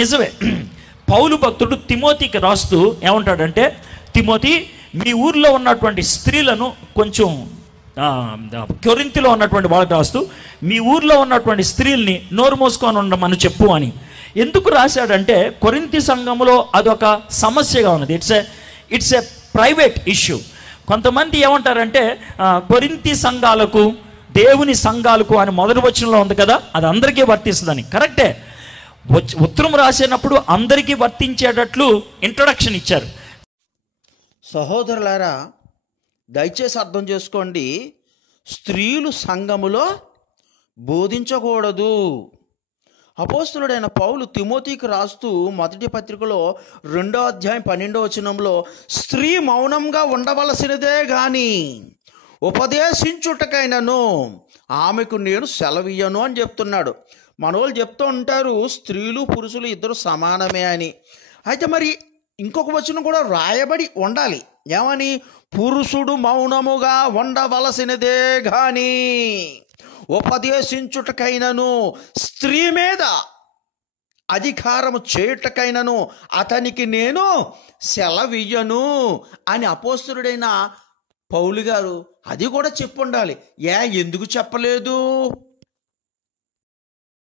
నిజమే. పౌలు భక్తుడు తిమోతికి రాస్తూ ఏమంటాడంటే, తిమోతి, మీ ఊర్లో ఉన్నటువంటి స్త్రీలను కొంచెం కొరింథీలో ఉన్నటువంటి వాళ్ళకి రాస్తూ, మీ ఊర్లో ఉన్నటువంటి స్త్రీల్ని నోరు మోసుకొని ఉండమని చెప్పు అని. ఎందుకు రాశాడంటే, కొరింథీ సంఘంలో అదొక సమస్యగా ఉన్నది. It's a private issue. కొంతమంది ఏమంటారంటే, కొరింథీ సంఘాలకు దేవుని సంఘాలకు అని మొదటి వచనంలో ఉంది కదా, అది అందరికీ వర్తిస్తుందని. కరెక్టే. ఉత్తరం రాసినప్పుడు అందరికీ వర్తించేటట్లు ఇంట్రొడక్షన్ ఇచ్చారు. సహోదరులారా, దయచేసి అర్థం చేసుకోండి, స్త్రీలు సంఘములో బోధించకూడదు. అపోస్తలుడైన పౌలు తిమోతికి రాస్తూ మొదటి పత్రికలో 2వ అధ్యాయం 12వ వచనంలో స్త్రీ మౌనంగా ఉండవలసినదే గాని ఉపదేశించుటకైనను ఆమెకు నేను సెలవియ్యను అని చెప్తున్నాడు. మనోళ్ళు చెప్తూ ఉంటారు స్త్రీలు పురుషులు ఇద్దరు సమానమే అని. అయితే మరి ఇంకొక వచనం కూడా రాయబడి ఉండాలి. ఏమని? పురుషుడు మౌనముగా ఉండవలసినదే గాని ఉపదేశించుటకైనను స్త్రీ మీద అధికారము చేయుటకైనను అతనికి నేను సెలవియ్యను అని అపోస్తలుడైన పౌలు గారు అది కూడా చెప్పుండాలి. ఎందుకు చెప్పలేదు?